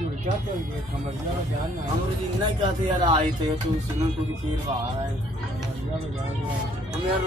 हम नहीं कहते यार आए थे तो सुनन को फिर बाहर आए हम यार